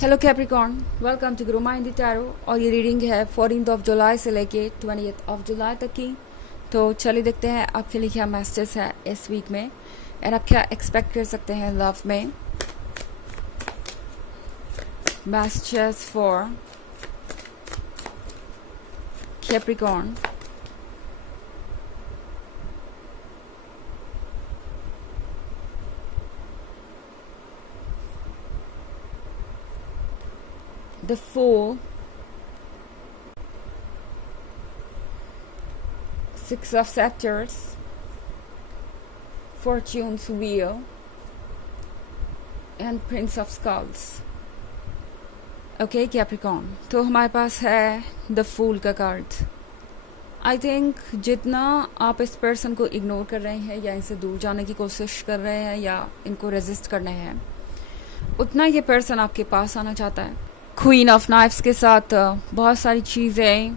Hello Capricorn, welcome to Grow Mind Tarot. और ये reading है 14 ऑफ जुलाई से लेके 20 ऑफ जुलाई तक की। तो चलिए देखते हैं आपके लिए क्या मैसेजेस है इस वीक में और आप क्या एक्सपेक्ट कर सकते हैं लव में। Messages for Capricorn. The Fool, Six of Scepters, Fortune's Wheel, and Prince of Skulls. Okay Capricorn, तो हमारे पास है द फूल का कार्ड। आई थिंक जितना आप इस पर्सन को इग्नोर कर रहे हैं या इनसे दूर जाने की कोशिश कर रहे हैं या इनको रेजिस्ट करने हैं, उतना ये पर्सन आपके पास आना चाहता है। क्वीन ऑफ नाइफ्स के साथ बहुत सारी चीज़ें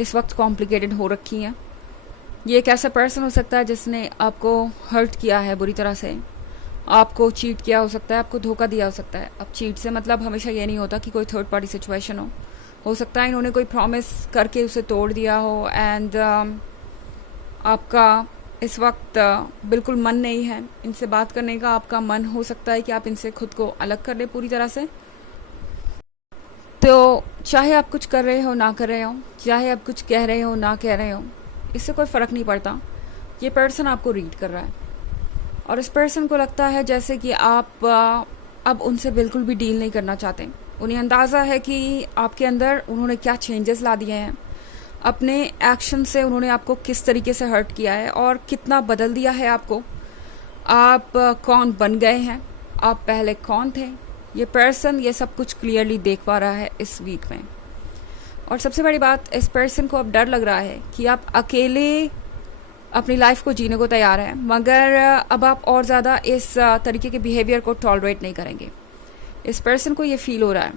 इस वक्त कॉम्प्लिकेटेड हो रखी हैं। ये एक ऐसा पर्सन हो सकता है जिसने आपको हर्ट किया है बुरी तरह से, आपको चीट किया हो सकता है, आपको धोखा दिया हो सकता है। अब चीट से मतलब हमेशा ये नहीं होता कि कोई थर्ड पार्टी सिचुएशन हो सकता है इन्होंने कोई प्रॉमिस करके उसे तोड़ दिया हो एंड आपका इस वक्त बिल्कुल मन नहीं है इनसे बात करने का। आपका मन हो सकता है कि आप इनसे खुद को अलग कर लें पूरी तरह से। तो चाहे आप कुछ कर रहे हो ना कर रहे हो, चाहे आप कुछ कह रहे हो ना कह रहे हो, इससे कोई फ़र्क नहीं पड़ता। ये पर्सन आपको रीड कर रहा है और इस पर्सन को लगता है जैसे कि आप अब उनसे बिल्कुल भी डील नहीं करना चाहते। उन्हें अंदाज़ा है कि आपके अंदर उन्होंने क्या चेंजेस ला दिए हैं, अपने एक्शन से उन्होंने आपको किस तरीके से हर्ट किया है और कितना बदल दिया है आपको। आप कौन बन गए हैं, आप पहले कौन थे। ये पर्सन ये सब कुछ क्लियरली देख पा रहा है इस वीक में। और सबसे बड़ी बात, इस पर्सन को अब डर लग रहा है कि आप अकेले अपनी लाइफ को जीने को तैयार हैं, मगर अब आप और ज़्यादा इस तरीके के बिहेवियर को टॉलरेट नहीं करेंगे। इस पर्सन को ये फील हो रहा है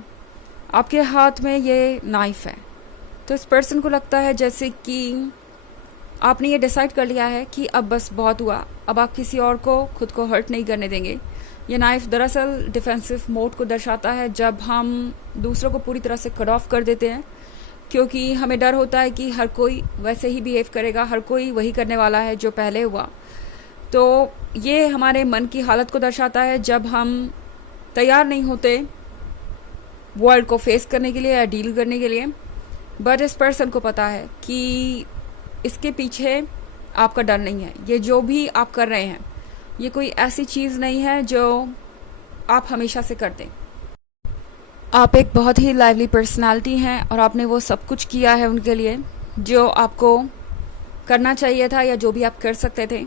आपके हाथ में ये नाइफ है, तो इस पर्सन को लगता है जैसे कि आपने ये डिसाइड कर लिया है कि अब बस बहुत हुआ, अब आप किसी और को खुद को हर्ट नहीं करने देंगे। ये नाइफ दरअसल डिफेंसिव मोड को दर्शाता है, जब हम दूसरों को पूरी तरह से कट ऑफ कर देते हैं, क्योंकि हमें डर होता है कि हर कोई वैसे ही बिहेव करेगा, हर कोई वही करने वाला है जो पहले हुआ। तो ये हमारे मन की हालत को दर्शाता है जब हम तैयार नहीं होते वर्ल्ड को फेस करने के लिए या डील करने के लिए। बट इस पर्सन को पता है कि इसके पीछे आपका डर नहीं है। ये जो भी आप कर रहे हैं ये कोई ऐसी चीज़ नहीं है जो आप हमेशा से करते। आप एक बहुत ही लाइवली पर्सनालिटी हैं और आपने वो सब कुछ किया है उनके लिए जो आपको करना चाहिए था या जो भी आप कर सकते थे,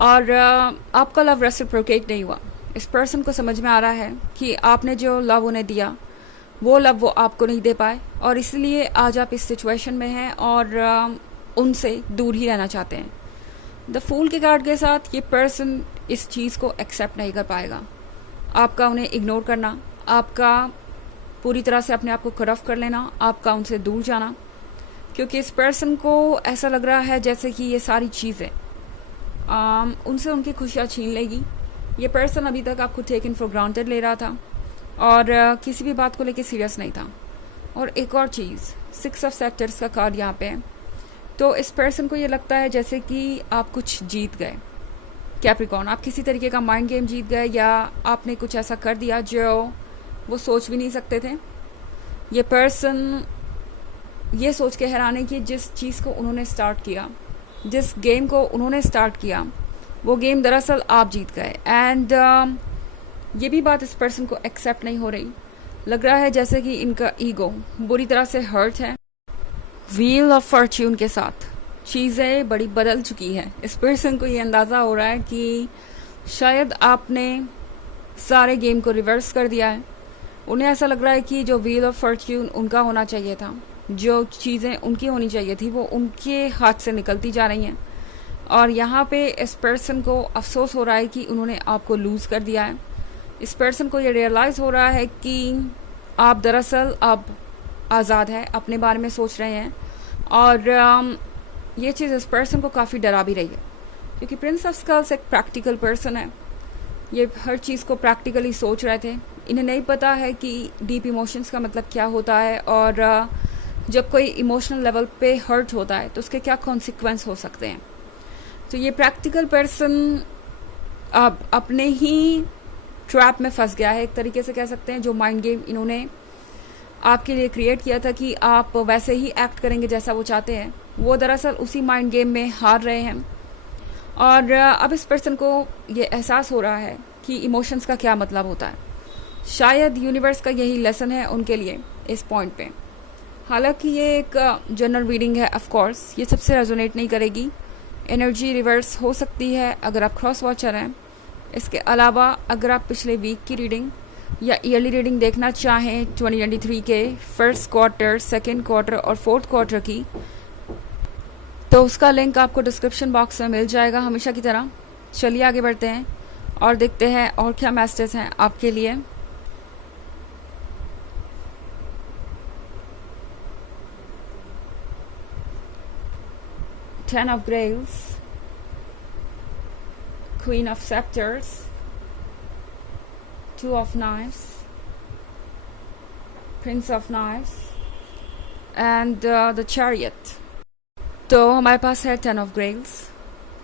और आपका लव रेसिप्रोकेट नहीं हुआ। इस पर्सन को समझ में आ रहा है कि आपने जो लव उन्हें दिया वो लव वो आपको नहीं दे पाए, और इसलिए आज आप इस सिचुएशन में हैं और उनसे दूर ही रहना चाहते हैं। द फूल के कार्ड के साथ ये पर्सन इस चीज़ को एक्सेप्ट नहीं कर पाएगा। आपका उन्हें इग्नोर करना, आपका पूरी तरह से अपने आप को कट ऑफ कर लेना, आपका उनसे दूर जाना, क्योंकि इस पर्सन को ऐसा लग रहा है जैसे कि ये सारी चीज़ें उनसे उनकी खुशियाँ छीन लेगी। ये पर्सन अभी तक आपको टेकन फॉर ग्रांटेड ले रहा था और किसी भी बात को लेके सीरियस नहीं था। और एक और चीज़, सिक्स ऑफ सेक्टर्स का कार्ड यहाँ पे है, तो इस पर्सन को ये लगता है जैसे कि आप कुछ जीत गए कैप्रिकॉर्न। आप किसी तरीके का माइंड गेम जीत गए या आपने कुछ ऐसा कर दिया जो वो सोच भी नहीं सकते थे। ये पर्सन ये सोच के हैरान है कि जिस चीज़ को उन्होंने स्टार्ट किया, जिस गेम को उन्होंने स्टार्ट किया, वो गेम दरअसल आप जीत गए। एंड ये भी बात इस पर्सन को एक्सेप्ट नहीं हो रही। लग रहा है जैसे कि इनका ईगो बुरी तरह से हर्ट है। व्हील ऑफ फॉर्च्यून के साथ चीज़ें बड़ी बदल चुकी हैं। इस पर्सन को ये अंदाज़ा हो रहा है कि शायद आपने सारे गेम को रिवर्स कर दिया है। उन्हें ऐसा लग रहा है कि जो व्हील ऑफ फॉर्च्यून उनका होना चाहिए था, जो चीज़ें उनकी होनी चाहिए थी, वो उनके हाथ से निकलती जा रही हैं। और यहाँ पे इस पर्सन को अफसोस हो रहा है कि उन्होंने आपको लूज़ कर दिया है। इस पर्सन को ये रियलाइज़ हो रहा है कि आप दरअसल अब आज़ाद है, अपने बारे में सोच रहे हैं। और ये चीज़ इस पर्सन को काफ़ी डरा भी रही है, क्योंकि प्रिंस ऑफ स्कल्स एक प्रैक्टिकल पर्सन है। ये हर चीज़ को प्रैक्टिकली सोच रहे थे इन्हें नहीं पता है कि डीप इमोशंस का मतलब क्या होता है, और जब कोई इमोशनल लेवल पे हर्ट होता है तो उसके क्या कॉन्सिक्वेंस हो सकते हैं। तो ये प्रैक्टिकल पर्सन अब अपने ही ट्रैप में फंस गया है, एक तरीके से कह सकते हैं। जो माइंड गेम इन्होंने आपके लिए क्रिएट किया था कि आप वैसे ही एक्ट करेंगे जैसा वो चाहते हैं, वो दरअसल उसी माइंड गेम में हार रहे हैं। और अब इस पर्सन को ये एहसास हो रहा है कि इमोशंस का क्या मतलब होता है। शायद यूनिवर्स का यही लेसन है उनके लिए इस पॉइंट पे। हालांकि ये एक जनरल रीडिंग है, ऑफ कोर्स ये सबसे रेजोनेट नहीं करेगी। एनर्जी रिवर्स हो सकती है अगर आप क्रॉस वॉचर हैं। इसके अलावा अगर आप पिछले वीक की रीडिंग या ईयरली रीडिंग देखना चाहें 2023 के फर्स्ट क्वार्टर, सेकेंड क्वार्टर और फोर्थ क्वार्टर की, तो उसका लिंक आपको डिस्क्रिप्शन बॉक्स में मिल जाएगा हमेशा की तरह। चलिए आगे बढ़ते हैं और देखते हैं और क्या मैसेज हैं आपके लिए। Ten of Grails, Queen of Scepters, Two of Knives, Prince of Knives and the Chariot। तो हमारे पास है टेन ऑफ ग्रेल्स।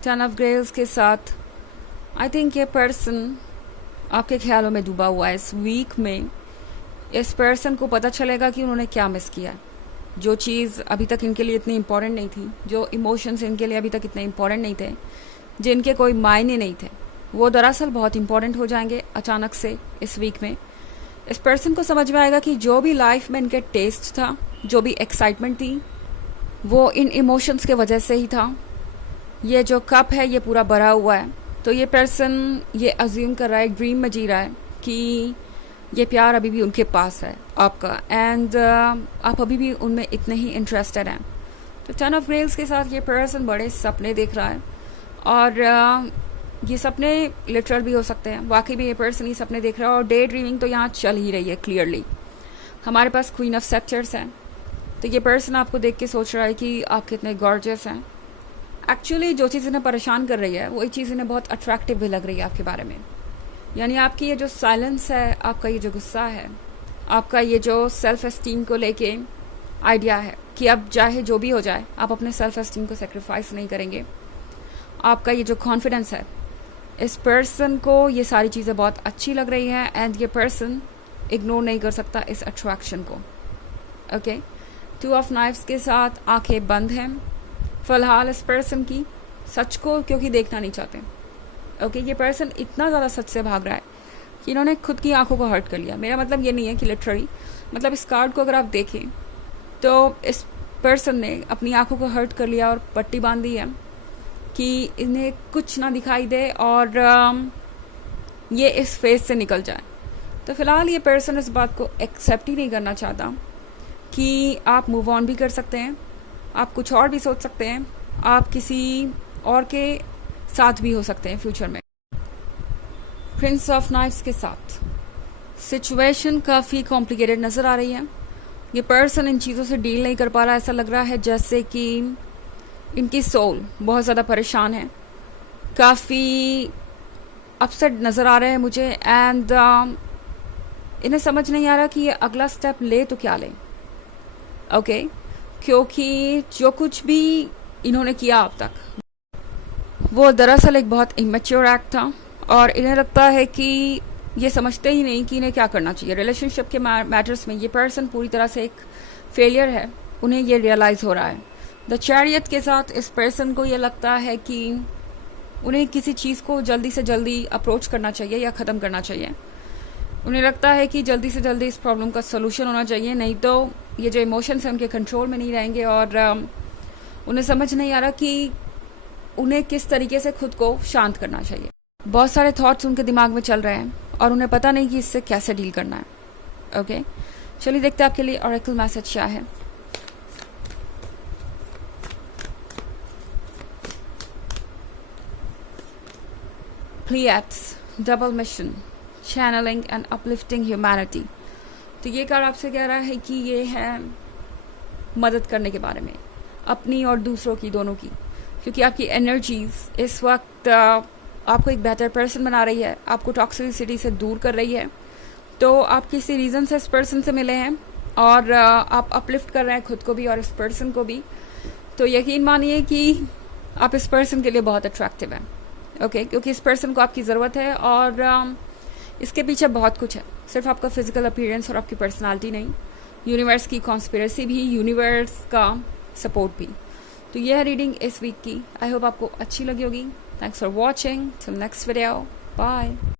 टेन ऑफ ग्रेल्स के साथ आई थिंक ये पर्सन आपके ख्यालों में डूबा हुआ है। इस वीक में इस पर्सन को पता चलेगा कि उन्होंने क्या मिस किया। जो चीज़ अभी तक इनके लिए इतनी इम्पोर्टेंट नहीं थी, जो इमोशंस इनके लिए अभी तक इतने इम्पोर्टेंट नहीं थे, जिनके कोई मायने नहीं थे, वो दरअसल बहुत इम्पोर्टेंट हो जाएंगे अचानक से इस वीक में। इस पर्सन को समझ में आएगा कि जो भी लाइफ में इनके टेस्ट था, जो भी एक्साइटमेंट थी, वो इन इमोशंस के वजह से ही था। ये जो कप है ये पूरा भरा हुआ है। तो ये पर्सन ये अज्यूम कर रहा है, ड्रीम में जी रहा है कि ये प्यार अभी भी उनके पास है आपका, एंड आप अभी भी उनमें इतने ही इंटरेस्टेड हैं। तो टेन ऑफ ग्रेल्स के साथ ये पर्सन बड़े सपने देख रहा है, और ये सपने लिटरल भी हो सकते हैं। वाकई भी ये पर्सन ये सपने देख रहा है, और डे ड्रीमिंग तो यहाँ चल ही रही है क्लियरली। हमारे पास क्वीन ऑफ सेप्टर्स हैं। तो ये पर्सन आपको देख के सोच रहा है कि आप कितने गॉर्जियस हैं। एक्चुअली जो चीज़ इन्हें परेशान कर रही है वही चीज़ इन्हें बहुत अट्रैक्टिव भी लग रही है आपके बारे में। यानी आपकी ये जो साइलेंस है, आपका ये जो गुस्सा है, आपका ये जो सेल्फ एस्टीम को लेके आइडिया है कि अब चाहे जो भी हो जाए आप अपने सेल्फ एस्टीम को सेक्रीफाइस नहीं करेंगे, आपका ये जो कॉन्फिडेंस है, इस पर्सन को ये सारी चीज़ें बहुत अच्छी लग रही हैं, एंड ये पर्सन इग्नोर नहीं कर सकता इस अट्रैक्शन को। ओके, टू ऑफ नाइफ्स के साथ आंखें बंद हैं फिलहाल इस पर्सन की, सच को क्योंकि देखना नहीं चाहते। ओके, ये पर्सन इतना ज़्यादा सच से भाग रहा है कि इन्होंने खुद की आंखों को हर्ट कर लिया। मेरा मतलब ये नहीं है कि लिटरली, मतलब इस कार्ड को अगर आप देखें तो इस पर्सन ने अपनी आंखों को हर्ट कर लिया और पट्टी बांध दी है कि इन्हें कुछ ना दिखाई दे और ये इस फेज से निकल जाए। तो फिलहाल ये पर्सन इस बात को एक्सेप्ट ही नहीं करना चाहता कि आप मूव ऑन भी कर सकते हैं, आप कुछ और भी सोच सकते हैं, आप किसी और के साथ भी हो सकते हैं फ्यूचर में। प्रिंस ऑफ नाइफ्स के साथ सिचुएशन काफ़ी कॉम्प्लिकेटेड नज़र आ रही है। ये पर्सन इन चीज़ों से डील नहीं कर पा रहा। ऐसा लग रहा है जैसे कि इनकी सोल बहुत ज़्यादा परेशान है, काफ़ी अपसेट नज़र आ रहे हैं मुझे, एंड इन्हें समझ नहीं आ रहा कि ये अगला स्टेप ले तो क्या ले। ओके, क्योंकि जो कुछ भी इन्होंने किया अब तक वो दरअसल एक बहुत इमेच्योर एक्ट था, और इन्हें लगता है कि ये समझते ही नहीं कि इन्हें क्या करना चाहिए। रिलेशनशिप के मैटर्स में ये पर्सन पूरी तरह से एक फेलियर है, उन्हें ये रियलाइज़ हो रहा है। द चैरियट के साथ इस पर्सन को ये लगता है कि उन्हें किसी चीज़ को जल्दी से जल्दी अप्रोच करना चाहिए या ख़त्म करना चाहिए। उन्हें लगता है कि जल्दी से जल्दी इस प्रॉब्लम का सोल्यूशन होना चाहिए, नहीं तो ये जो इमोशंस हैं उनके कंट्रोल में नहीं रहेंगे, और उन्हें समझ नहीं आ रहा कि उन्हें किस तरीके से खुद को शांत करना चाहिए। बहुत सारे थॉट्स उनके दिमाग में चल रहे हैं और उन्हें पता नहीं कि इससे कैसे डील करना है। ओके, चलिए देखते हैं आपके लिए ऑरेकल मैसेज क्या है। प्लीएट्स, double mission, channeling and uplifting humanity. तो ये कार्ड आपसे कह रहा है कि ये है मदद करने के बारे में, अपनी और दूसरों की, दोनों की, क्योंकि आपकी एनर्जीज इस वक्त आपको एक बेहतर पर्सन बना रही है, आपको टॉक्सिसिटी से दूर कर रही है। तो आप किसी रीज़न से इस पर्सन से मिले हैं और आप अपलिफ्ट कर रहे हैं खुद को भी और इस पर्सन को भी, तो यकीन मानिए कि आप इस पर्सन के लिए बहुत अट्रैक्टिव हैं। ओके, क्योंकि इस पर्सन को आपकी ज़रूरत है और इसके पीछे बहुत कुछ है, सिर्फ आपका फिजिकल अपीयरेंस और आपकी पर्सनालिटी नहीं, यूनिवर्स की कॉन्स्पिरेसी भी, यूनिवर्स का सपोर्ट भी। तो यह है रीडिंग इस वीक की। आई होप आपको अच्छी लगी होगी। Thanks for watching, till next video, bye.